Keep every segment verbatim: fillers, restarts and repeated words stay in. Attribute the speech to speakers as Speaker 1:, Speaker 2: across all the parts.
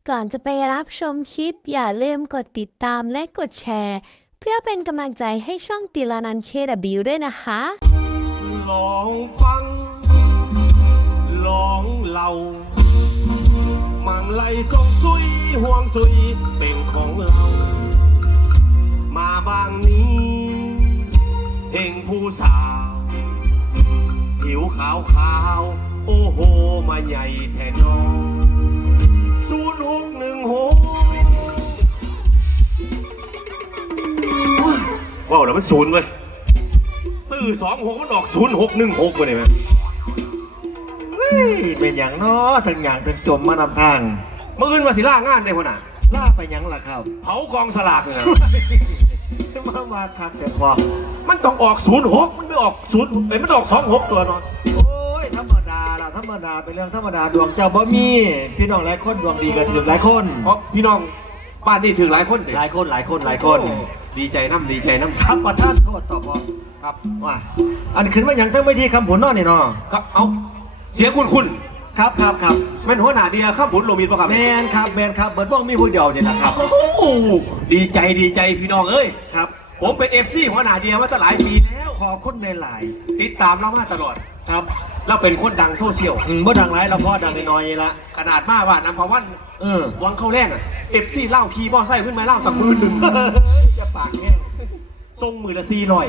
Speaker 1: ก่อนจะไปรับชมคลิปอย่าลืมกดติดตามและกดแชร์เพื่อเป็นกำลังใจให้ช่องติลานันเคดับบิวด้วยนะคะ
Speaker 2: ลองฟังลองเล่ามังไลส่งซุยห่วงซุยเป็นของเรามาบางนี้เฮงผู้สาวผิวขาวขาวโอ้โหมาใหญ่แท่น้องศูนย์หกหนึ่งหกว้าวแล้วมันศูนย์เลยซื้อสองหกมันออกศูนย์หกหนึ่งหกไปเลยไหม
Speaker 3: เฮ้ยเป็นอย่างน้อทั้งอย่างทั้งจมมานำทาง
Speaker 2: เมื่อคืนมาสิล่างานได้พอน่ะ
Speaker 3: ล่าไปยังล่ะครับ
Speaker 2: เผากองสลากเลยนะ
Speaker 3: มามาครับแต่พอ
Speaker 2: มันต้องออกศูนย์หกมันไม่ออกศูนย์ไอ้มันออกสองหกตัวเนาะ
Speaker 3: โอ้ยธรรมดาล่ะธรรมดาเป็นเรื่องธรรมดาดวงเจ้าบ่มีพี่น้องหลายคนดวงดีกันถึงหลายคน
Speaker 2: เพราะพี่น้องบ้านนี่ถึงหลายคน
Speaker 3: หลายคนหลายคนหลายคน
Speaker 2: ดีใจน้ำดีใจน้ำ
Speaker 3: ครับประท่านโทษต่อพอ
Speaker 2: ครับ
Speaker 3: ว่าอันขึ้นมาอย่างทั้งไม่ที่คำผุนนอนนี่เนาะ
Speaker 2: ครับเอาเสียคุณคุณ
Speaker 3: ครับครับครับ
Speaker 2: แม่นหัวหน้าเดียข้ามผุนโรมินป่ะครับ
Speaker 3: แมนครับแมนครับเบิร์ดบ้องมีผู้เดียวเนี่ยนะครับ
Speaker 2: โอ้ดีใจดีใจพี่น้องเอ้ย
Speaker 3: ครับ
Speaker 2: ผมเป็นเอฟซีหัวหน้าเดียมาตั้งหลายปีแล้ว
Speaker 3: ขอบคุณในหลาย
Speaker 2: ติดตามเรามาตลอด
Speaker 3: ครับ
Speaker 2: เราเป็นคนดังโซเชียล
Speaker 3: บ่ดังไรเราพ่อดังน้อยละ
Speaker 2: ขนาดมากว่าน้ำพวัน
Speaker 3: เออ
Speaker 2: วังเข้าแรกอ่ะเอฟซีเล่าคีย์บอร์ดไส้ขึ้นมาเล่าตักมือหนึ่ง
Speaker 3: จะปากแห้ง
Speaker 2: ทรงมือละซีลอย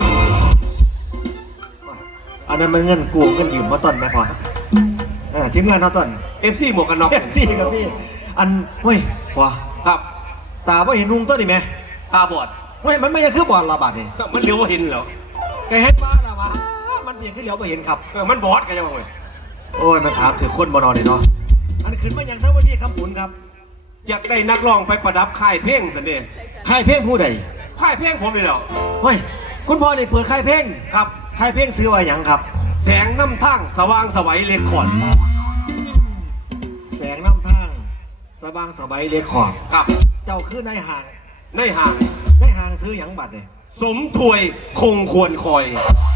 Speaker 3: อันนั้นมันเงินกูเงินยืมมาต้นไหมพอเออทีมงานเขาต้น
Speaker 2: เอฟซีหมวกกันน็อก
Speaker 3: เอฟซีครับพี่อันเฮ้ยพอ
Speaker 2: ครับ
Speaker 3: ตาไม่เห็นนุ่งต้นดิไหม
Speaker 2: ตาบอด
Speaker 3: เฮ้ยมันไม่ใช่คือบอลระบาดนี่
Speaker 2: มันเลี้ยวเห็นเหรอ
Speaker 3: แกเห็นป้าละวะมันเพียงแค่เลี้ยวไปเห็นครับ
Speaker 2: เออมันบอดกันยังไง
Speaker 3: โอ้ยมันถามถึงคนบอนอนเลยเนาะอันขึ้นมาอย่างเท่าวันนี้คำผุนครับ
Speaker 2: อยากได้นักร้องไปประดับค่ายเพลงสันเดช
Speaker 3: ค่ายเพลงผู้ใด
Speaker 2: ค่ายเพลงผมเลยเหรอ
Speaker 3: เฮ้ยคุณพ่อเนี่ยเปิดค่ายเพลง
Speaker 2: ครับ
Speaker 3: ค่ายเพลงซื้อไว้อย่างครับ
Speaker 2: แสงน้ำทั้งสว่างสวัยเลคคอร์ด
Speaker 3: แสงน้ำทางสว่างสวัยเลคคอร์ด
Speaker 2: ครับ
Speaker 3: เจ้าคือในห่าง
Speaker 2: ในห่าง
Speaker 3: ในห่างซื้ออย่างบัตรเลย
Speaker 2: สมถวยคงควรคอย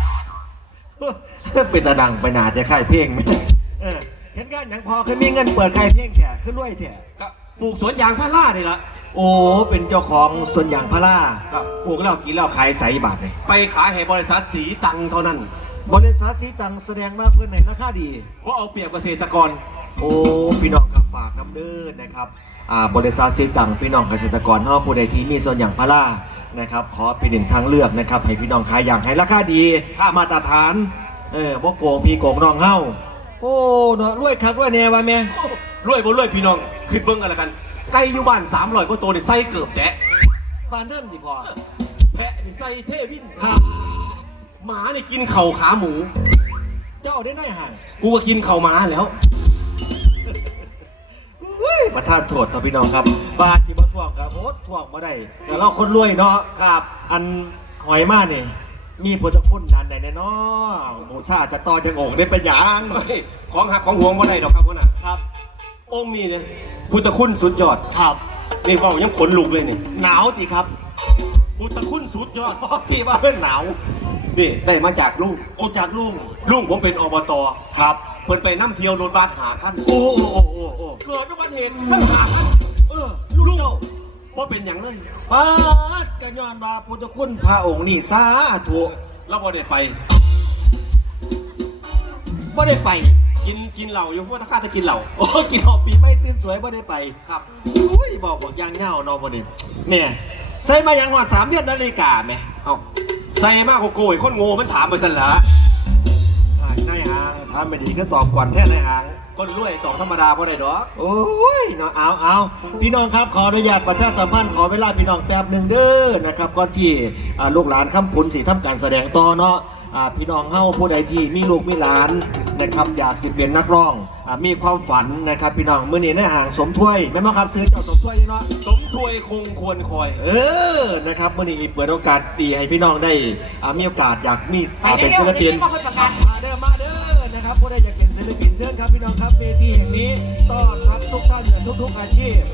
Speaker 3: เป็นตาดังไปหนาจะค่ายเพลงไหมเออเห็นงานอย่างพอเคยมีเงินเปิดค่ายเพลงแถขึ้นด้วยแถ
Speaker 2: ปลูกสวนยางพาราเลยละ
Speaker 3: โอ้เป็นเจ้าของสวนยางพาราปลูกแล้วกินแล้วขายใส่บาทเลย
Speaker 2: ไปขายให้บริษัทสีตังเท่านั้น
Speaker 3: บริษัทสีตังแสดงมาเพื่อนให้ราคาดี
Speaker 2: ว่าเอาเปรียบเกษตรกร
Speaker 3: โอ้พี่น้องครับฝากน้ำเดินนะครับอ่าบริษัทสีตังพี่น้องเกษตรกรเฮาผู้ใดที่มีสวนยางพารานะครับขอเป็นหนึ่งทางเลือกนะครับให้พี่น้องขายอย่างให้ราคาดีมาตรฐานเออพวกโกงพี่โกงน้องเฮาโอ้เนาะรวยคักรวยแน่วะแม่
Speaker 2: รวยบ่รวยพี่น้องขึ้นเบิ้งกันละกันไก่อยู่บ้านสามร้อยกว่าตัวนี่ใส่เกือบแตะ
Speaker 3: บ้านเริ่มดีพอ
Speaker 2: แพะนี่ใส่เทวิน
Speaker 3: ครับ
Speaker 2: หมานี่กินเข่าขาหมู
Speaker 3: เจ้าได้ได้ห่าง
Speaker 2: กูก็กินเข่าหมาแล้ว
Speaker 3: ประทานโทษต่อพี่น้องครับบาสิบ่ท่วงครับโอ้ท่วงมาได้แต่เราคนรวยเนาะ
Speaker 2: ครับ
Speaker 3: อันหอยมาเนี่ยมีพุทธคุณดันใดแน่เนาะหมูชาจะต่อจะงงได้เป็นอย่าง
Speaker 2: ของหักของหวงว่าไรหรอกครับพ่อน่ะครับองค์นี้เนี่ยพุทธคุณสุดยอด
Speaker 3: ครับ
Speaker 2: นี่ว่ายังขนลุกเลยเนี่ย
Speaker 3: หนาวสิครับ
Speaker 2: พุทธคุณสุดยอด
Speaker 3: ที่ว่าเรื่องหนาว
Speaker 2: นี่ได้มาจากลุง
Speaker 3: โอจากลุง
Speaker 2: ลุงผมเป็นอบต
Speaker 3: ครับ
Speaker 2: เปิดไปน้ำเที่ยวโดนบาดหาขั้น
Speaker 3: โอ้โอ้โอ้โอ้โอ้
Speaker 2: เกิดอุบัติเหตุขั้นหาขั้น
Speaker 3: เออลุงเจ้า
Speaker 2: ว่าเป็นอย่างนั้น
Speaker 3: ป้าจะย้อนว่าพุทธคุณพระองค์นี่สาธุ
Speaker 2: แล้วบ่ได้ไป
Speaker 3: บ่ได้ไป
Speaker 2: กินกินเหล่าอยู่เพราะถ้าข้าจะกินเหล่า
Speaker 3: โอ้กินหอบปีไม่ตื่นสวยบ่ได้ไป
Speaker 2: ครับ
Speaker 3: อุ้ยบอกบอกยางเงานอนบ่นี่แม่ใส่มาอย่างหอดสามเดือนนาฬิกาไหม
Speaker 2: เอ้าใส่มากกว่าโกยคนโง่มันถามไปสันละ
Speaker 3: นายหางถามไม่ดีก็ตอบก่อนแค่นายหาง
Speaker 2: คนรวยตอบธรรมดาบ่ได้ดอก
Speaker 3: โอ้ยเนาะเอาเอาพี่น้องครับขออนุญาตประชาสัมพันธ์ขอเวลาพี่น้องแป๊บหนึ่งเด้อนะครับก่อนที่ลูกหลานคำพุนสีทำการแสดงต่อเนาะพี่น้องเฮาผู้ใดที่มีลูกมีหลานนะครับอยากสิเป็นนักร้องมีความฝันนะครับพี่น้องมื้อนี้ในห่างสมถ้วยแม่นบ่ครับซื้อเจ้าสมถ้วยเนาะ
Speaker 2: สมถ้วยคงควรคอย
Speaker 3: เออนะครับมื้อนี้เปิดโอกาสดีให้พี่น้องได้มีโอกาสอยากมีเป็นศิลปินมาเด้อมาเด้อนะครับผู้ใดอยากเป็นศิลปินเชิญครับพี่น้องครับเวทีแห่งนี้ต้อนรับทุกท่านทุกๆอาชีพ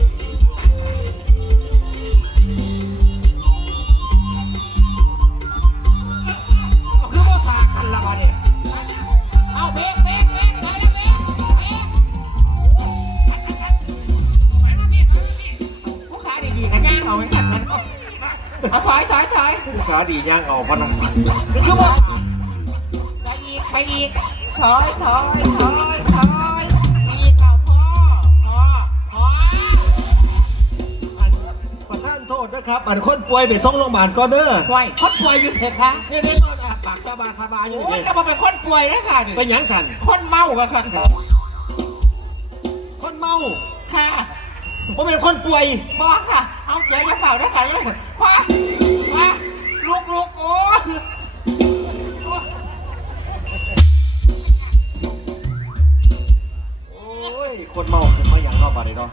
Speaker 4: เอาถอยถอยถอย
Speaker 3: ขาดีย่างเอาพนันนี่คือว่า
Speaker 4: ไปอีกไปอีกถอยถอยถอยถอยอีกเอาพ่อพ่อพ่อ
Speaker 3: อันประท่านโทษนะครับอันคนป่วยไปส่งโรงพยาบาลก่อนเด้อ
Speaker 4: ป่วยคนป่วยอยู่เสร็จคะ
Speaker 3: นี่ได้นอนอาปากสบายสบายอยู่
Speaker 4: โอ้ย
Speaker 3: นี่
Speaker 4: แล้วมาเป็นคนป่วยนะค่ะนี่
Speaker 3: ไปหยังสัน
Speaker 4: คนเมากันค่ะ
Speaker 3: คนเมา
Speaker 4: ค่ะ
Speaker 3: ผมเป็นคนป่วย
Speaker 4: บอกค่ะ เอาเดี๋ยวจะเฝ้าได้ค่ะเลยพ่อพ่อลุกลุกโอ้ย
Speaker 3: โอ้ยคนเมาขึ้นมาอย่างนอกบาดเลยเนาะ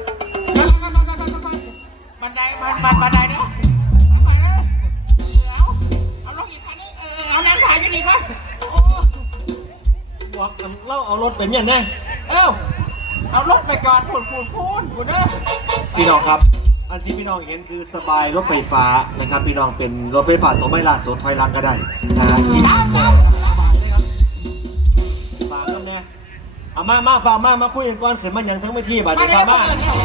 Speaker 4: บันไดบันบันบันไดเนาะไปเนาะเอาเอาลงอีกคันนึงเออเอานั่งถ่ายอยู่นี่ก่อนโอ้
Speaker 3: บอกเล่าเอารถไปเมียนแน่
Speaker 4: เอ้าเอารถไปจอดพูนพูนพูนพูนเด้อ
Speaker 3: พี่น้องครับ อันที่พี่น้องเห็นคือสบายรถไฟฟ้านะครับ พี่น้องเป็นรถไฟฟ้าตัวไม่ล่าสุดถอยหลังก็ได้นะฮะที่
Speaker 4: ตามตาม
Speaker 3: ฝากกันแน่เอามามาฝากมามาคุยกันก่อนขึ้นมันยังทั้งไม่ที่บาด
Speaker 4: มา
Speaker 3: เดียว
Speaker 4: เร็ว
Speaker 3: มา
Speaker 4: มาเร็ว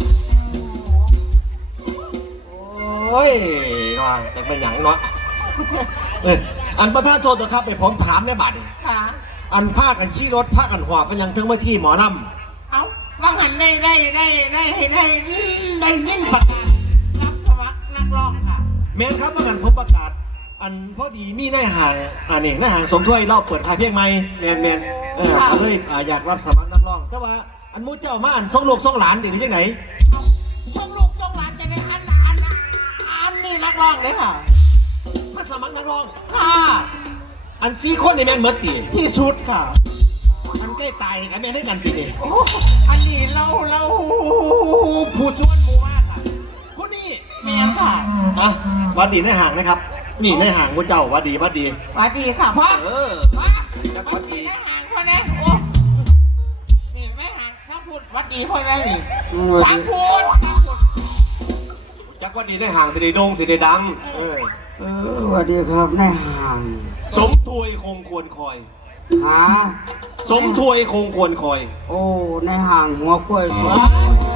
Speaker 3: โอ้ยว่าแต่เป็นอย่างเนาะเอออันประธานโทษนะครับไปผมถามในบาดนี่
Speaker 4: ค่ะ
Speaker 3: อันภาคกันขี่รถภาคกันหัวเป็นยังทั้งไม่ที่หมอนำ
Speaker 4: เอาว่างหันได้ได้ได้ได้ได้ได้ยินประกาศรับสมัครนักร้องค่ะ
Speaker 3: แม้นครับว่ากันผมประกาศ อันพอดีมีนายห่างอันนี้นายห่างสมถ้วยเล่าเปิดขายเพลงใหม่แมนแมนเออก็เลยอ่าอยากรับสมัครนักร้อง แต่ว่าอันมูเจ้ามาอันส่งลูกส่งหลานเด็กหรือยังไง
Speaker 4: เอาส่งลูกส่งหลานจะได้อันอันอันนี่นักร้องเลยค่ะ
Speaker 3: มาสมัครนักร้อง
Speaker 4: ค่ะ
Speaker 3: อันซีคนในแมนเมดตี
Speaker 4: ที่สุดค่ะ
Speaker 3: อันใกล้ตายกันแมนได้กันปีนี้
Speaker 4: โอ้อันนี้เราเราผู้ชวนหมู่มากค่ะ
Speaker 3: คนนี้
Speaker 4: แม่ค่ะ
Speaker 3: อ่ะวัดดีนายห่างนะครับ นี่นายห่างมูเจ้าวัดดีวัดดี
Speaker 4: สวัสดีค่ะพ่อ
Speaker 3: เออ
Speaker 4: พ่อ
Speaker 3: นัก
Speaker 4: วั
Speaker 3: วั
Speaker 4: ด
Speaker 3: ด
Speaker 4: ดี
Speaker 3: ดี
Speaker 4: แม่ห่างพ่อนะโอ้นี่แม่ห่างถ้าพูดวัดดีพ่อนะนี่ทางพูดทางพูด
Speaker 2: จักวัดดีได้ห่างสิได้โด่งสิได้ดัง
Speaker 3: เออ
Speaker 5: เออสวัสดีครับนายห่าง
Speaker 2: สมถวยคงควรคอย
Speaker 5: หา
Speaker 2: สมถวยคงควรคอย
Speaker 5: โอ้นายห่างหัวกล้วยสด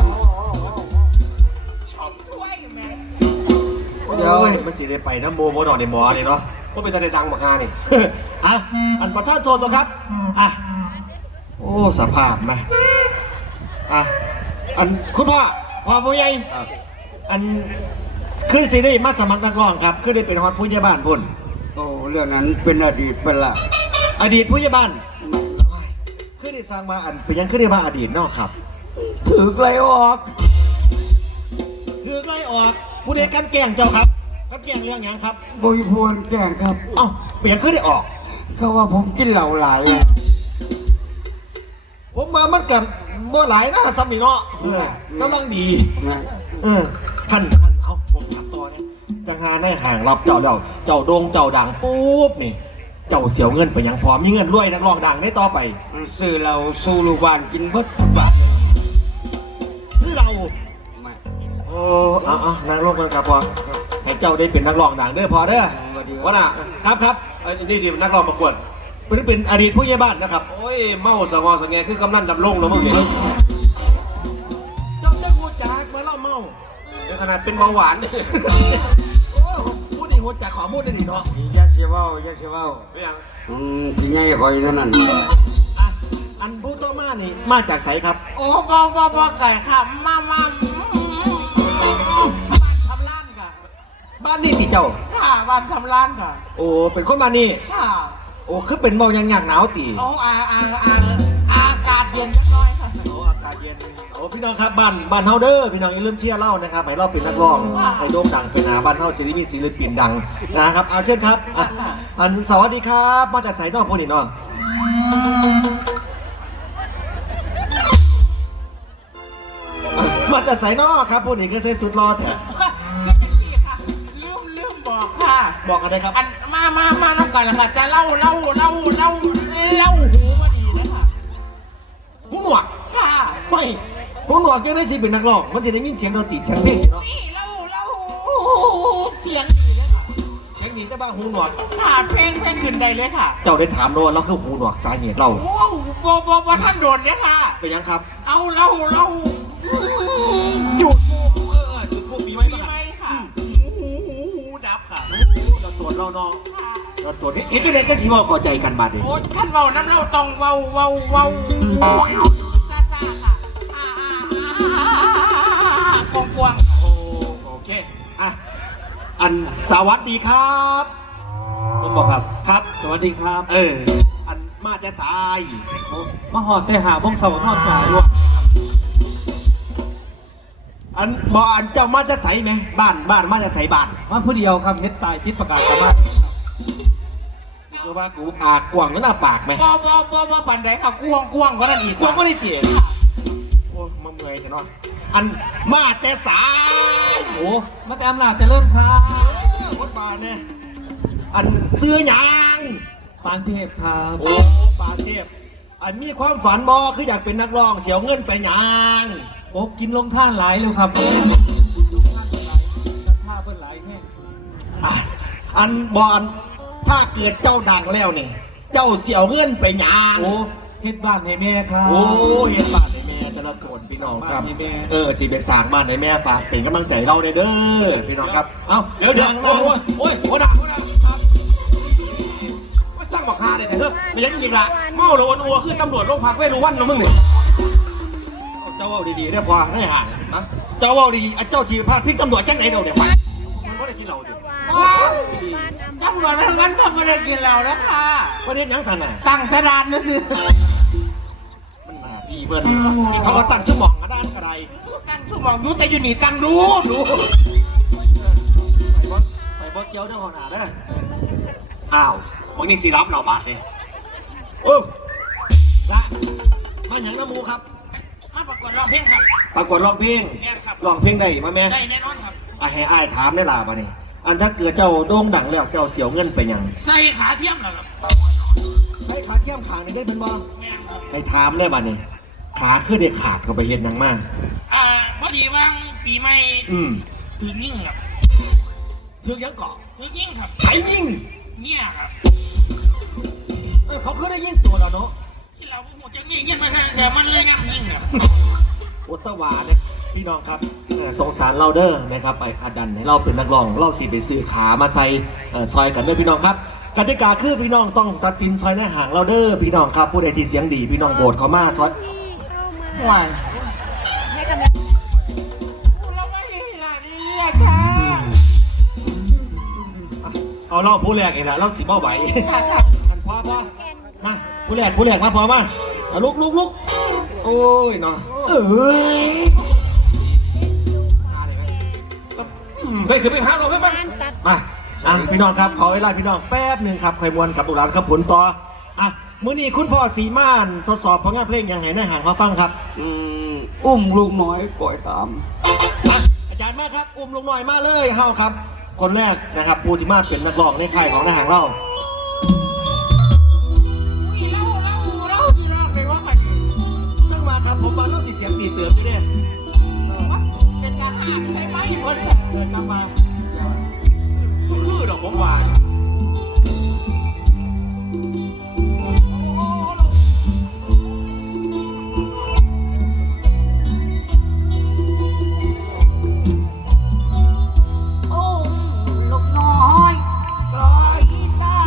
Speaker 4: ชมถ้วยแม่
Speaker 3: เดี๋ยวมันสิได้ไปน้ำโมโมนอนในหมอนี่เนาะ
Speaker 2: ก็เป็นตาได้ดังมากฮานี่
Speaker 3: อ่ะ อันประท่านโทษตัวครับ อ่ะ โอ้ สภาพไหมอ่ะ อันคุณพ่อพ่อผู้ใหญ่อัน คือสิได้มาสมัครนักร้องครับ คือได้เป็นฮอตผู้ใหญ่บ้านพุ่น
Speaker 5: โอ้เรื่องนั้นเป็นอดีตไปละ
Speaker 3: อดีตผู้ใหญ่บ้าน คือได้สร้างมาอันเป็นยังคือได้มาอดีตเนอกครับ
Speaker 5: ถือไกลออก
Speaker 3: คือไล่ออก ผู้ใดกันแกล้งเจ้าครับ กันแกล้งเรื่องหยังครับ
Speaker 5: บุยพวนแก่งครับ
Speaker 3: เอ้าเปลี่ยนคือได้ออก
Speaker 5: เขาว่าผมกินเหล้าหลายอะ
Speaker 3: ผมมามันกันบ่หลายนะซ้ำนี่เนาะเออกำลังดี
Speaker 5: นะ
Speaker 3: เออท่านท่านเอาผมถามต่อนะจังหาได้ห่างรับเจ้าเดาเจ้าโดงเจ้าดังปุ๊บนี่ เจ้าเสียวเงินไปยังพร้อมมีเงินรวยนักร้องดังได้ต่อไป
Speaker 5: ซื้อเหล้าสู้ลูกบ้านกินเบิดทุกบาทเลย
Speaker 3: คือเรา
Speaker 5: ไม่
Speaker 3: โอ้เอาเอานักร้องกันครับพอให้เจ้าได้เป็นนักร้องดังเด้อพอเด้อ
Speaker 5: สวัสดีค
Speaker 2: ว่า
Speaker 5: รับ
Speaker 2: น่ะ
Speaker 3: ครับครับ
Speaker 2: ไอ้นี่ดินักร้องประกวด
Speaker 3: เป็นเป็นอดีตผู้ใหญ่บ้านนะครับ
Speaker 2: โอ้ย เมาสงอสงแงคือกำนันดำลงแล้วมึงเนี่ย
Speaker 3: เจ้าจะหัวจากมาเล่าเมา
Speaker 2: ในขนาดเป็นเบาหวาน
Speaker 3: โอ้พูดดีหัวจากขอพูดได้ดีเนาะ
Speaker 5: อย่าเสียเว้าอย่าเสียเว้า
Speaker 2: ไม่ยัง
Speaker 5: อืมพี่ใหญ่คอยเท่านั้น
Speaker 3: อ่ะอันผู้ต่อมานี่มาจากไสครับ
Speaker 4: โอ้บอบอบอไก่ค่ะมามาบ้านชำล้านค่ะ
Speaker 3: บ้านนี่ที่เจ้า
Speaker 4: ค่ะบ้านชำล้านค่ะ
Speaker 3: โอ้เป็นคนบ้านนี่
Speaker 4: ค่ะ
Speaker 3: โอ้คือเป็นเมายังยากหนาวตี
Speaker 4: โอ้อาอาอาอากาศเย็นจังน้อยค่ะ
Speaker 3: โอ้อากาศเย็นโอ้พี่น้องครับบ้านบ้านเฮาเด้อพี่น้องอย่าลืมเชียร์เล่านะครับให้เราเป็นนักร้องให้โด่งดังเป็นหาบ้านเฮาศิลปินศิลปินดังนะครับเอาเช่นครับอ่ะอันสวัสดีครับมาจากไสนอกพวกนี้เนาะอ่ะมาจากไสนอกครับพวกนี้ก็ใช้สุดรอแถะ
Speaker 4: คือจังซี่ค่ะลืมลืมบอกค่ะ
Speaker 3: บอกอะไรครับ
Speaker 4: อันมามามาแล้วก่อนนะคะจะเล่าเล่าเล่าเล่าเล่าหูมาดีนะคะ
Speaker 3: หูหนวก
Speaker 4: ค่ะ
Speaker 3: ไม่หูหนวกยังได้สิเป็นนักร้องมันจะได้ยินเสียงดนตรีเสียงเพลงเนาะ
Speaker 4: นี่เล่าเล่าเสียงดีเลยค่ะ
Speaker 3: เสียงดีแต่บ้าหูหนวก
Speaker 4: ค่ะเพลงเพลงขึ้นได้เลยค่ะ
Speaker 3: เจ้าได้ถามเราว่าเราคือหูหนวกสาเหตุเรา
Speaker 4: โอ้โบโบโบท่านโดนเนี่ยค่ะ
Speaker 3: เป็นยังครับ
Speaker 4: เอาเล่าเล่าจุด
Speaker 3: เออจุดพวกปีไม้
Speaker 4: ปี
Speaker 3: ป่ะ
Speaker 4: ใหม่ค่ะหูหูหู
Speaker 3: ตัวนี้เห็นจังได๋ก็สิเว้าเข้าใจกันบาดนี้
Speaker 4: โอ้ท่านเว้าน้ำเล่าต้องเว้าเว้าเว้าซ่าซ่าค่ะอ่าอ่าอ่ากวงกวง
Speaker 3: โอ้โอเคอ่ะอันสวัสดีครับ
Speaker 6: ผมบอกครับ
Speaker 3: ครับ
Speaker 6: สวัสดีครับ
Speaker 3: เอออันมาแต่สาย
Speaker 6: โอ้มาหอดแต่หาบ้องเสานอดกายด้วย
Speaker 3: อันบ่อันเจ้ามาแต่ไสไหมบ้านบ้านมาแต่ไสบ้าน
Speaker 6: มาผู้เดียวครับเฮ็ดตายคิดประกาศสามารถ
Speaker 3: คือว่ากูอากวางนั่นหน้าปากไหม
Speaker 4: บ่บ่บ่บ่ปันใดค่ะกวงกวงก็นั่นอีก
Speaker 3: กวางไม่ได้เตี๋ยโอ้มาเมื่อยแต่เนาะอันมาแต่สาย
Speaker 6: โอ้มาแต่อำนาจเจริญครับ
Speaker 3: วัดบานเนี่ยอันซื้อหยัง
Speaker 6: ปานเทพครับ
Speaker 3: โอ้ปาเทพอันมีความฝันบอคืออยากเป็นนักร้องเสียวเงินไปหยัง
Speaker 6: โอ้กินลงท่านหลายเลยครับลงท่านหลายท่าเพิ่นหลายแห้ง
Speaker 3: อ่ะอันบอลถ้าเกิดเจ้าดังแล้วนี่เจ้าเสียวเงินไปหยัง
Speaker 6: โอ้เฮ็ดบ้านให้แม่ครับ
Speaker 3: โอ้เห็นบ้านในแม่แต่ละคนพี่น้องครับ
Speaker 6: บ้านในแม่
Speaker 3: เออสิเป็นสร้างบ้านในแม่ฝากเป็นกำลังใจเราเด้อเด้อพี่น้องครับเอ้าเดี๋ยวเดี๋ยว
Speaker 2: โอ้ยโอ้ยหัวหน้าหัวหน้าครับว่าสร้างบักฮาเลยเนี่ยเฮ้ยไม่ยังยิงละเมาหรือวันอัวคือตำรวจโรงพักเวรุวันเนาะมึงเนี่ย
Speaker 3: เจ้าเว่าดีๆได้พอได้ห่างนะเจ้าเว่าดีๆอ่ะเจ้าชีพาพิกตำรวจจังไหนเดี๋ยวเนี่ยไปมันไม่ได้กินเราดิ
Speaker 4: ตำรวจทั้งนั้นทำไม่ได้กินแล้วนะคะ
Speaker 3: ประเด็นหยังสันน่ะ
Speaker 4: ตั้งแต่ดานนะสิ
Speaker 3: มันหน้าที่เพื่อนเขาก็ตั้งชื่อหมองกระด้านกระได
Speaker 4: ตั้งสมองอยู่แต่อยู่นี่ตั้งดูดู
Speaker 3: ไปบดไปบดเกี้ยวเด้อหัวหน้าเด้ออ้าวบางทีสีรับเราบาดเลยโอ้ละมาหยังน้ำมูครับ
Speaker 6: มาประกวดร้องเพลงครับ
Speaker 3: ปรากฏร้องเพลง
Speaker 6: แม่ครับ
Speaker 3: ร้องเพลงได้มาแม่
Speaker 6: ได้แน่นอนครับ
Speaker 3: อ่ะให้อ้ายถามได้ล่ะบัดนี้อันถ้าเกิดเจ้าโด่งดังแล้วเจ้าเสียวเงินไปหยัง
Speaker 6: ใส่ขาเทียมเหรอครับ
Speaker 3: ให้ขาเทียมขางนี่ได้เป็นบ่
Speaker 6: แม่ครับ
Speaker 3: ให้ถามได้บัดนี้ขาคือได้ขาดก็ไปเฮ็ดหยังมา
Speaker 6: อ่าพอดีว่างปีใหม่
Speaker 3: อืม
Speaker 6: ถือยิ่งครับ
Speaker 3: ถึกหยังเกาะ
Speaker 6: ถือยิ่งครับ
Speaker 3: ไผยิง
Speaker 6: เนี่ยครับ
Speaker 3: เออเขาคือได้ยิงตัวแล้วเนาะ
Speaker 6: ที่เราหัวจะยิ่งยิ่งมาแต่มันเลยย่ำยิ่งครับ
Speaker 3: อดสวาเนี่ยพี่น้องครับเอ่อสงสารเราเด้อนะครับไอ้อดันให้เราเป็นนักร้องเราสิไปซื้อขามาใส่เอ่อซอยกันเด้อพี่น้องครับกติกาคือพี่น้องต้องตัดสินซอยในห่างเราเด้อพี่น้องครับผู้ใดที่เสียงดีพี่น้องโบดเขามาซอย
Speaker 4: ห่วยเราไม่ได้หลานนี่ค่ะ
Speaker 3: เอาเราผู้แรกเองนะเราสิบ่ไหว
Speaker 4: ค่ะค่ะ
Speaker 3: กันพอพอมาผู้แรกผู้แรกมาพอมาเอาลุกลุกลุกโอ้ยเนาะเอ้ย
Speaker 2: อืมไปคือไปหาเราไปไป
Speaker 3: มาอ่ะพี่น้องครับขอเวลาพี่น้องแป๊บหนึ่งครับไขมวนกับตุลานครับผลต่ออ่ะมื้อนี้คุณพ่อสีม่านทดสอบผลงานเพลงยังไงในห่างมาฟังครับ
Speaker 5: อืมอุ้มลูกน้อยปล่อยตาม
Speaker 3: อ่ะอาจารย์มาครับอุ้มลงหน่อยมาเลยเฮาครับ คนแรกนะครับผู้ที่มาเป็นนักร้องในค่ายของในห่างเรา
Speaker 4: อุ้ยเล่าเล่าเล่าที่เล่าไปว่ามัน
Speaker 3: ต้องมาครับผมมาเล่าที่เสียงดีเติมอยู่เนี่ย
Speaker 4: เป็นการห้ามใช่ไหมเพื่อน
Speaker 3: เดินกลับมา
Speaker 2: คือดอกผมว่าเนี่ย
Speaker 4: โอ้ลูกน้อยกลอยตา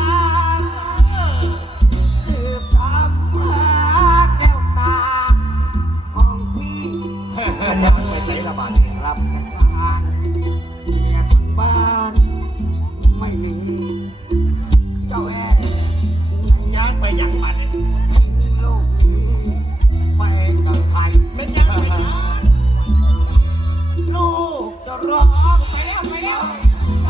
Speaker 4: สืบตามหาแก้วตาของพี่
Speaker 3: อันยังไม่ใช้ระบาดเองครับ
Speaker 4: บ้านเมียคนบ้านไม่มีเจ้าแอ่
Speaker 3: ย่างไปยังบัดเนี่ย
Speaker 4: ทิ้งลูกนี้ไปกับใคร
Speaker 3: ไม่ย่างไปยัง
Speaker 4: ลูกจะร้องไปแล้วไปแล้วไป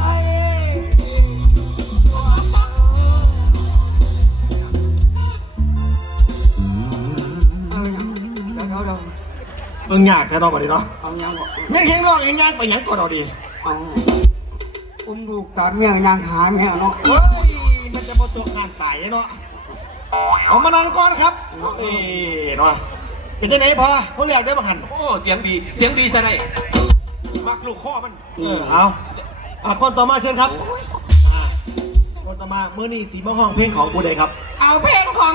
Speaker 5: เอาอย่างเดี๋ยวเดี๋ยวเดี๋ยว
Speaker 3: เบิ่งยากแค่นอกบัดนี้เนาะ
Speaker 5: เอาอย่างบอก
Speaker 3: แม่งเฮงร้องเฮงย่างไปยังก่อนเอาดี
Speaker 5: เอาอุ้มลูกตามเมียนางหาเมียเนาะ
Speaker 3: เฮ้ย มันจะมาตัวงานตายเนาะเอามานั่งก่อนครับเอ้เนาะเป็นยังไงพอเขาเรียกได้บังหัน
Speaker 2: โอ้เสียงดีเสียงดีซะได้มักลูกข้อมัน
Speaker 3: เออ เอาอ่ะคนต่อมาเชิญครับอ่ะคนต่อมามื้อนี้สีมะห้องเพลงของบูใดครับ
Speaker 4: เอาเพลงของ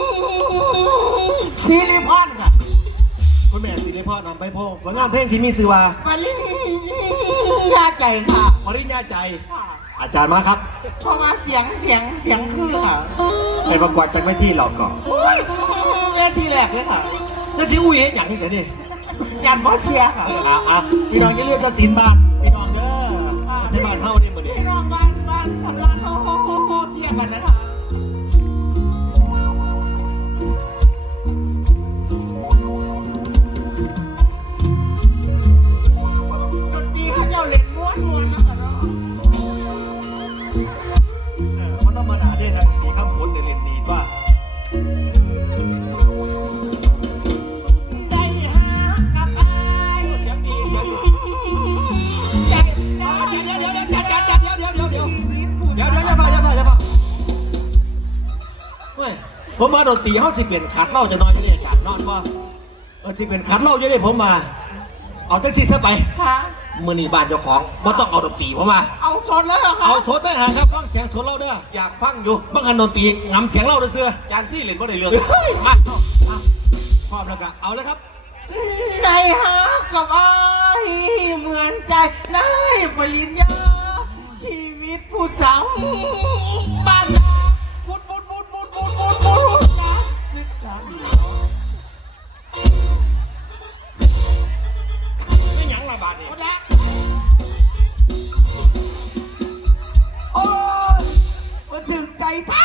Speaker 4: ซีรีพอนค่ะ
Speaker 3: คุณแม่ศิริพรนำไปพงผลงานเพลงที่มีชื่อว่า
Speaker 4: ปริญญาใจค่ะ
Speaker 3: ปริญญาใจอาจารย์มาครับ
Speaker 4: เพราะว่าเสียงเสียงเสียงคือค่ะ
Speaker 3: ไปประกวดจากเวทีเราก่อน
Speaker 4: โอ้ยเวทีแรกเลยค่ะ
Speaker 3: จะสิอุ้ยเฮ็ดหยังจะดิ
Speaker 4: ยันบอสเชียร์ค่ะ
Speaker 3: อ่ะอ่ะพี่น้องอย่าลืมตัดสินบ้านพี่น้องเด้อในบ้านเฮานี่มื้อนี้
Speaker 4: พี่น้องบ้านบ้านสำรานโฮโฮโฮโฮเชียร์กันนะคะดนตรีเขาเจ้าเล่นม้วนม้วนนะคะเนาะ
Speaker 3: เออมันธรรมดาเด้นักดนตรีข้ามพ้นเนี่ยเรียนดีป่ะ
Speaker 4: ได้หากับอาย
Speaker 3: เสียงดีเสียงดี
Speaker 4: ใจ
Speaker 3: เดี๋ยวเดี๋ยวเดี๋ยวเดี๋ยวเดี๋ยวเดี๋ยวเดี๋ยวเดี๋ยวเดี๋ยวเดี๋ยวเดี๋ยวเดี๋ยวอย่ามาอย่ามาอย่ามาเฮ้ยผมมาดนตรีเฮาสิเป็นขัดเล่าจะน้อยอยู่เนี่ยฉากนอนป่ะเออสิเป็นขัดเล่าอยู่เนี่ยผมมาเอาแท็กซี่ซะไป
Speaker 4: ค่ะ
Speaker 3: มื้อนี้บ้านเจ้าของบ่ต้องเอาดนตรีผมมา
Speaker 4: เอาสดแล้วเหรอคะ
Speaker 3: เอาสดได้หาครับฟังเสียงสดเราเด้ออยากฟังอยู่บางอันดนตรีงำเสียงเราเด้อเสื้อจานซี่เล่นบ่ได้เรื่องมาเอาเอาพร้อมแล้วก็เอาเลยครับ
Speaker 4: ใจหากับอายเหมือนใจได้ปริญญาชีวิตผู้สาวบ้านนาวุดวุดวุดวุดวุดวุดวุดนะซึกกัน
Speaker 3: ไม่หยังละบาทนี่
Speaker 4: วุดละโอ้ยมันถึงใจท้า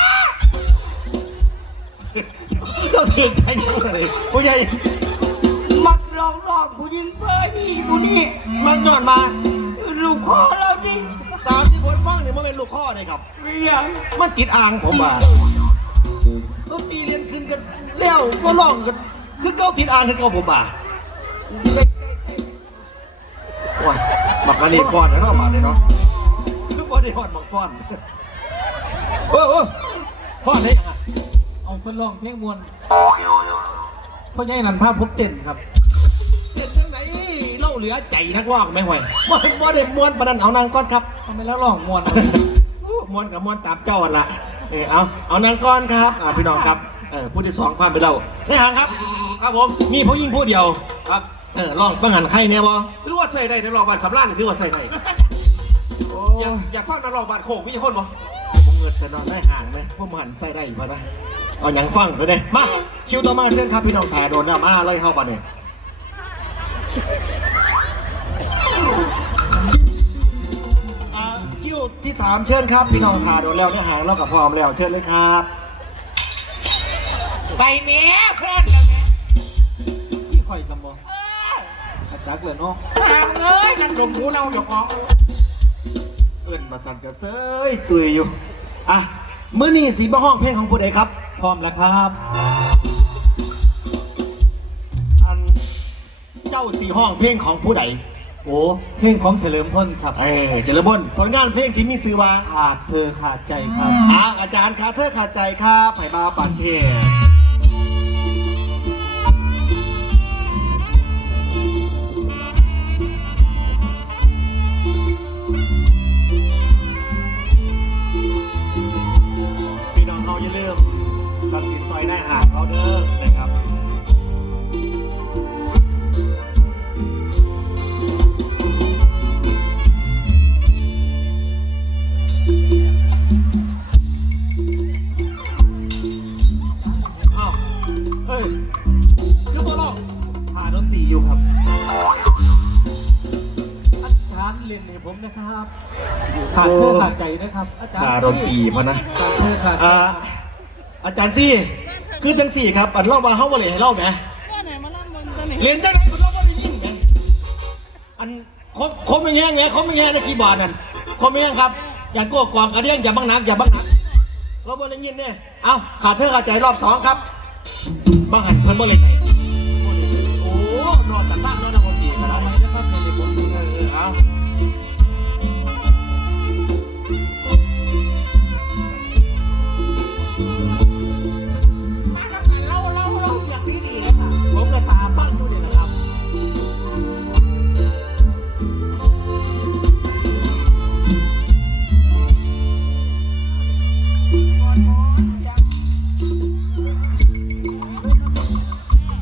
Speaker 3: ก็ถือใจยังเลยผู้ใหญ่
Speaker 4: มักลองลองผู้หญิงเบอร์นี่ผู้นี่
Speaker 3: มันย้อนมา
Speaker 4: ลูกคอเราดิ
Speaker 3: ตามที่ผมฟังนี่มันเป็นลูกข้อเลยครับ
Speaker 4: เรียง
Speaker 3: มันติดอ่างผมว่าดนตรีเรียนขึ้นกันแล้วก็ร้องกันคือเก้าติดอ่างคือเก้าผมว่าโอ้ยมักกันนี่ฟอนนะเนาะมาเลยเนาะคือบ่ได้ฮอดมักฟอนโอ้โหฟอนได้ยังไง
Speaker 6: เอาทดลองเพลงมวนพ่อใหญ่นันภาพพบเต้นครับ
Speaker 3: เห็นจังไหนเล่าเหลือใจนักว่างไม่ห่วยบ่บ่ได้มวนปานนั้นเอานางก้อนครับ
Speaker 6: ทำไมแล้วลองมวน
Speaker 3: มวนกับมวนตามเจ้าอันละเออเอาเอานางก้อนครับอ่าพี่น้องครับเออผู้ที่สองผ่านไปเราในหางครับ ครับผมมีผู้หญิงผู้เดียวครับเออลองบังหันใครเนี่ยบ่ถือว่าใส่ได้ในรอบบ้านสำรานนี่ถือว่าใส่ได้อยากอยากฟังนักร้องบ้านโคกมีคนบ่ผมเงินแต่นอนได้ห่างไหมพวกมันใส่ได้อยู่ปะนะเอาอย่างฟังซะเด้มาคิวต่อมาเชิญครับพี่น้องถ่ายโดนนะมาไล่เข้าบ้านเนี่ย อ่าคิวที่สามเชิญครับพี่น้องถ่ายโดนแล้วเนี่ยหางเรากับพร้อมแล้วเชิญเลยครับ
Speaker 4: ไปเนี้ยเพื่อนเราเนี่ย
Speaker 6: ที่ข่อยสมอง
Speaker 4: เออ
Speaker 6: อาจักเลยเนาะ
Speaker 4: ทางเอ้ยนั่งดมหูเราเดี๋ยวของ
Speaker 3: เอิ้นมาสั่นกระเซยตุยอยู่อ่ะมื้อนี้สีมาห้องเพลงของผู้ใดครับ
Speaker 6: พร้อมแล้วครับ
Speaker 3: อันเจ้าสีห้องเพลงของผู้ใด
Speaker 6: โอ้เพลงของเฉลิมพลครับ
Speaker 3: เอ้ยเจริญบนผลงานเพลงที่มีชื่อว่า
Speaker 6: ขาดเธอขาดใจครับ
Speaker 3: อ่าอาจารย์คาเทอร์ขาดใจครับไผ่บาปานเทศพี่น้องเขาอย่าลืมตัดสินซอยหน้าหาดเขาเด้อนะครับอ้าวเฮ้ยคือบ่ร้อง
Speaker 6: หาดนตรีอยู่ครับ อาจารย์เล่นให้ผมนะครับ ขาดเธอขาดใจนะครับ อาจารย์
Speaker 3: ตาดนตรีพะนะ
Speaker 6: ขาดเธอขาดใจ
Speaker 3: อ่า
Speaker 6: ครับ
Speaker 3: อาจารย์ซี่คือจังสี่ครับอันเล่ามาเฮาบ่เลยให้เล่าไหมเรียนจังไหนผมเล่าบ่ได้ยินไหมอันคมคมไม่แห้งไงคมไม่แห้งในคีย์บอร์ดนั่นคมไม่แห้งครับ อย่างกัวกวางกระเดียงอย่าบังหนักอย่าบังหนักเราบ่ได้ยินเนี่ยเอ้าขาดเธอขาดใจรอบสองครับบังหันเพิ่นบ่เลยให้โอ้นอนแต่สร้างนอนนักดนตรีก็ได้
Speaker 6: ทำไมนะครับในในบท
Speaker 3: เออเออเอา
Speaker 4: มาแล้วกันเล่าเล่าเล่าเสียงดีดีเลยค่ะ
Speaker 3: ผมก็ตามฟังอยู่นี่แหละครับ
Speaker 4: เ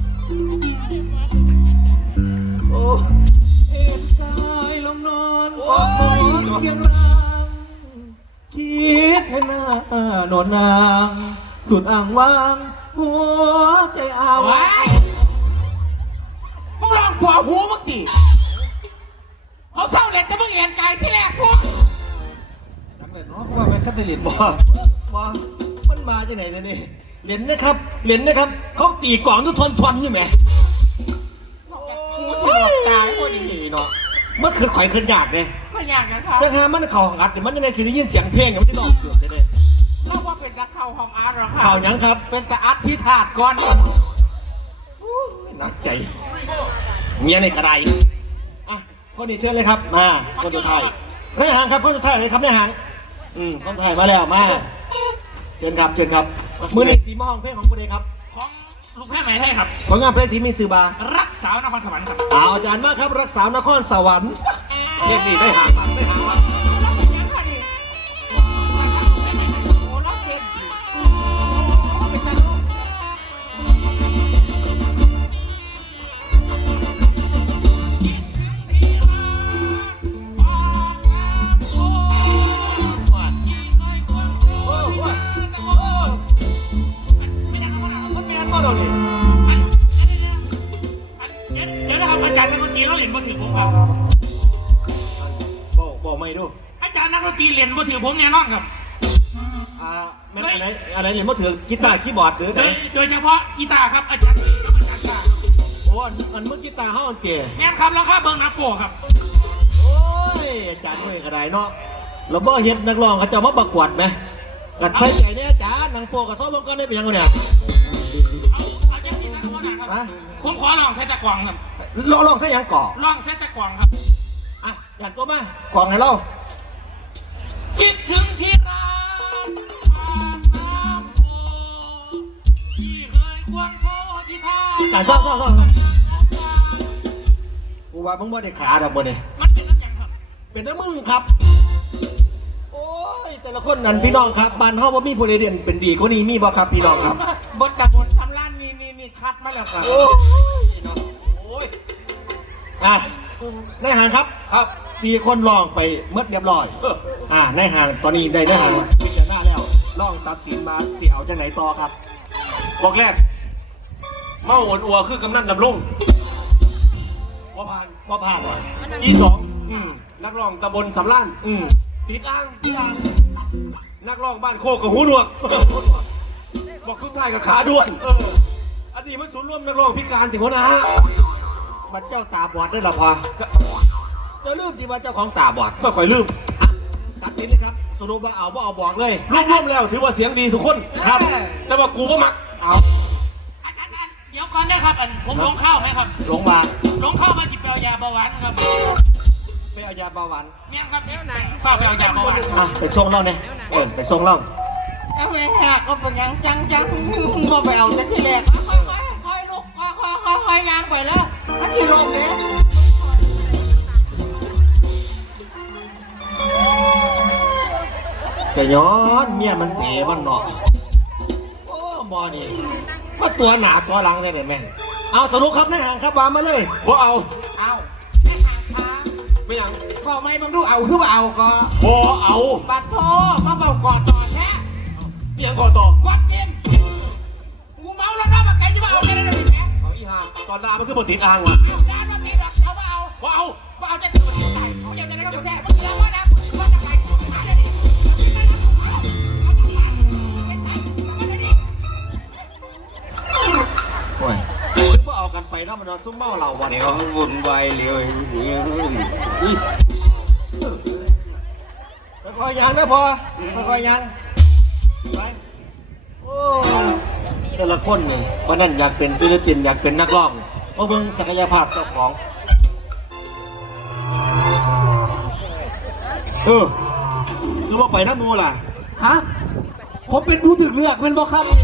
Speaker 6: โนนนางสุดอ่างว่างหัวใจอาว
Speaker 4: ว้ายมึงลองกลัวหูมึงดิเขาเศร้าเลยจะมึงเห็นไก่ที่แรกพวก
Speaker 6: จำเลยเนาะเพราะว่าเป็นคาทอลิก
Speaker 3: บ่บ่มันมาจากไหนเนี่ยนี่เหรียญนะครับเหรียญนะครับเขาตีกล่องทุกทนทนอยู่ไหม
Speaker 4: หูที่หลอกตายพอดี
Speaker 3: เนาะเมื่อคืนข่อยคืนยากเลย
Speaker 4: ไม่อยากนะครับ
Speaker 3: แต่ถ้ามันเข่าหังอัดเดี๋ยวมันจะได้ชินได้ยินเสียงเพลงมันจะต้องเกือบได้เลย
Speaker 4: เราว่าเป็นตะเข้าของอาร์ตหรอครั
Speaker 3: ข่าวหยังครับ
Speaker 4: เป็นตะอัดที่ถาดก่อน
Speaker 3: หนักใจเมียในกระไดอ่ะคนนี้เชิญเลยครับมาคนสุดท้ายนายหางครับคนสุดท้ายเลยครับนายหางอืมคนสุดท้ายมาแล้วมาเชิญครับเชิญครับมือในสีมะฮองเพลงของคุณเองครับ
Speaker 6: ของลูกแพทย์ไหมให้ครับ
Speaker 3: ผลงานเพลงที่มีสื่อบา
Speaker 6: รักสาวนครสวรรค์ครับ
Speaker 3: เอาอาจารย์มากครับรักษานครสวรรค์เพลงนี้ได้หางครับได้หางครับ
Speaker 4: เราเป็นยังไงดิโอ้เราเป็นเป็นตะลุก
Speaker 3: โอ้โหโอ้มันแมนบ่เดยวนี้
Speaker 6: เดี๋ยวนะครับอาจารย์นักดนตรีเราเรียนมาถือผมครับ
Speaker 3: บอกบอกไม่ดู
Speaker 6: อาจารย์นักดนตรีเรียนมาถือผมแน่นอนครับ
Speaker 3: อ่าแม่นอะไรอะไรเนี่ยมาถือกีตาร์คีย์บอร์ดหรือ
Speaker 6: โด
Speaker 3: ไหน
Speaker 6: ยโดยเฉพาะกีตาร์ครับอาจารย์ครับอาจารย์ครับ
Speaker 3: โอ้อันอันเมื่อกีตาร์เฮาอันเก๋
Speaker 6: แม่นครับแล้วค่าเบิ้งนักโปครับ
Speaker 3: โอ้ยอาจารย์ด้วยกระไดเนาะเราบ่เฮ็ดนักร้องเขาจะมาประกวดไหมกัดใส่ใจเนี่ยอาจารย์นางโปกับซ้อมวงกันได้เป็นยังไงเนี่ย
Speaker 6: เอาเอาจังสีสักคนนะครับ
Speaker 3: ฮะ
Speaker 6: ผมขอลองใช้ตะกวางครับ
Speaker 3: ลองลองใส่หยังก่อ
Speaker 6: ลองใช้ตะกวางครับ
Speaker 3: อ่ะอยากก็มากล่องให้เรา
Speaker 6: คิดถึงที่ร้านปากน้ำโพที่เคยควงโทษที่ท่า
Speaker 3: การซ่อมซ่อมซ่อมกูว่ามึงบ่ได้ขาดอกบ่เนี่ย
Speaker 6: มันเป็นน้ำหยังครับ
Speaker 3: เป็นน้ำมึงครับ โอ้ยแต่ละคนนั้นพี่น้องครับบ้านเฮาบ่มีผู้ใดเด่นเป็นดีกว่านี้มีบ่ครับพี่น้องครับ
Speaker 4: บนตะบนสำล้านนี่นี่นี่คัดมาแล้วครับ
Speaker 3: โอ้ยเนาะโอ้ยอ่ะนายหางครับครับสี่คนลองไปเมื่อเรียบร้อยอ่านายหางตอนนี้ได้นายหางพิจารณาแล้วลองตัดสินมาสิเอาจังไหนต่อครับ
Speaker 2: บอกแรก เมาอวดอัวคือกำนันดำรงบ่ผ่าน
Speaker 3: บ่ผ่านว่ะ
Speaker 2: อีสองอืมนักร้องตำบลสำล้าน
Speaker 3: อืม
Speaker 2: ติดอ่างติดอ่างนักร้องบ้านโคกกับหูหนวก บอกทุกท่ายกับขาด้วน
Speaker 3: เออ
Speaker 2: อันนี้มันศูนย์รวมนักร้องพิการถึงหัวหน้า
Speaker 3: บัดเจ้าตาบอดได้ละพอเจะลืมที่ว่าเจ้าของตาบอด
Speaker 2: ไม่ค่อยลืม
Speaker 3: ตัดสินเลยครับสรุปว่าเอาบ่เอาบอกเลย
Speaker 2: รวมๆแล้วถือว่าเสียงดีทุกคน
Speaker 3: ครับ
Speaker 2: แต่ว่ากูก็มัก
Speaker 3: เอา
Speaker 6: อาจารย์อันเดี๋ยวก่อนนะครับอันผมลงข้าวไหมครับ
Speaker 3: ลงมา
Speaker 6: ลงข้าวมาจิบเปลยาเบาหวานครับ
Speaker 3: ไปเอายาเบาหวาน
Speaker 6: แม่นครับเดี๋ยวไหนฝากเปลยาเบาหวาน
Speaker 3: อ่ะไปส่งเล่าเนี่ยเออไปส่งเล่า
Speaker 4: เจ้าแม่แหกก็เป็นยังจังจังบ่ไปเอาแต่ที่แรกค่อยค่อยค่อยลุกค่อยค่อยค่อยค่อยงานไปแล้วอาชีพลงเนี่ย
Speaker 3: แต่ย้อนเมียมันเตะมันเนาะโอ้บอนี่มาตัวหนาตัวหลังได้เลยแม่เอาสรุปครับนายหางครับวางมาเลย
Speaker 2: บ่เอา
Speaker 4: เอาแม่หางค้า
Speaker 2: ไม่หยัง
Speaker 4: ก็ไม่บังดูเอาคือว่าเอาก็
Speaker 2: บ่เอา
Speaker 4: บัดโทมาเบาก่อนต่อแท้
Speaker 2: เตียงก่อนต่อก
Speaker 4: ดจิ้มกูเมาแล้วนะมาไกลจะมาเอากันได้ไหมแม่
Speaker 2: เอาอีห่าตอนดามันคือบ่ติดอ่างว่ะ
Speaker 4: เอาด้านมาตีดอกเอามาเอา
Speaker 2: บ่เอา
Speaker 4: มาเอาจะตัวที่ไหนเอาอย่างนั้นก็แท้มันแล้วว่านะว่าจะไปมาเลยดิ
Speaker 3: โอ้ยคือว่าเอากันไปแล้วมันนอนซุ่มเมาเราวัน
Speaker 5: เดี๋
Speaker 3: นี้
Speaker 5: ยว
Speaker 3: เนาะ
Speaker 5: วุ่นวายเลยอุ้ย
Speaker 3: คอยๆยังนะพอคอยๆยังไปโอ้แต่ละคนนี่วันนั้นอยากเป็นศิลปินอยากเป็นนักร้องเพราะเบิ่งศักยภาพเจ้าของเออคือว่าไปน้ำมูล่ะ
Speaker 6: ฮะผมเป็นผู้ถึกเลือกเป็นบอกครับ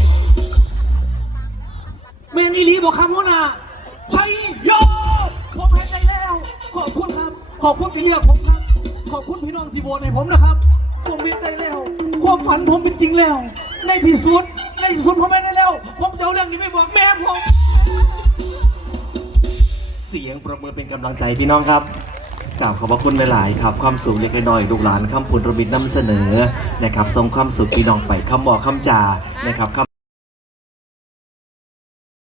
Speaker 6: เมนอีลีบอกคำว่าน่ะใช่โยผมแพ้ใจแล้ว ขอบคุณครับ ขอบคุณที่เลือกผมครับ ขอบคุณพี่น้องที่โหวตให้ผมนะครับ ผมเป็นได้แล้ว ความฝันผมเป็นจริงแล้ว ในที่สุด ในที่สุดผมเป็นได้แล้ว ผมจะเอาเรื่องนี้ไปบอกแม่ผม
Speaker 3: เสียงประเมินเป็นกำลังใจพี่น้องครับกราบขอบพระคุณหลายๆครับความสุขเล็กน้อยลูกหลานคำพูนรบิดนำเสนอนะครับทรงความสุขพี่น้องไปคำบอกคำจานะครับ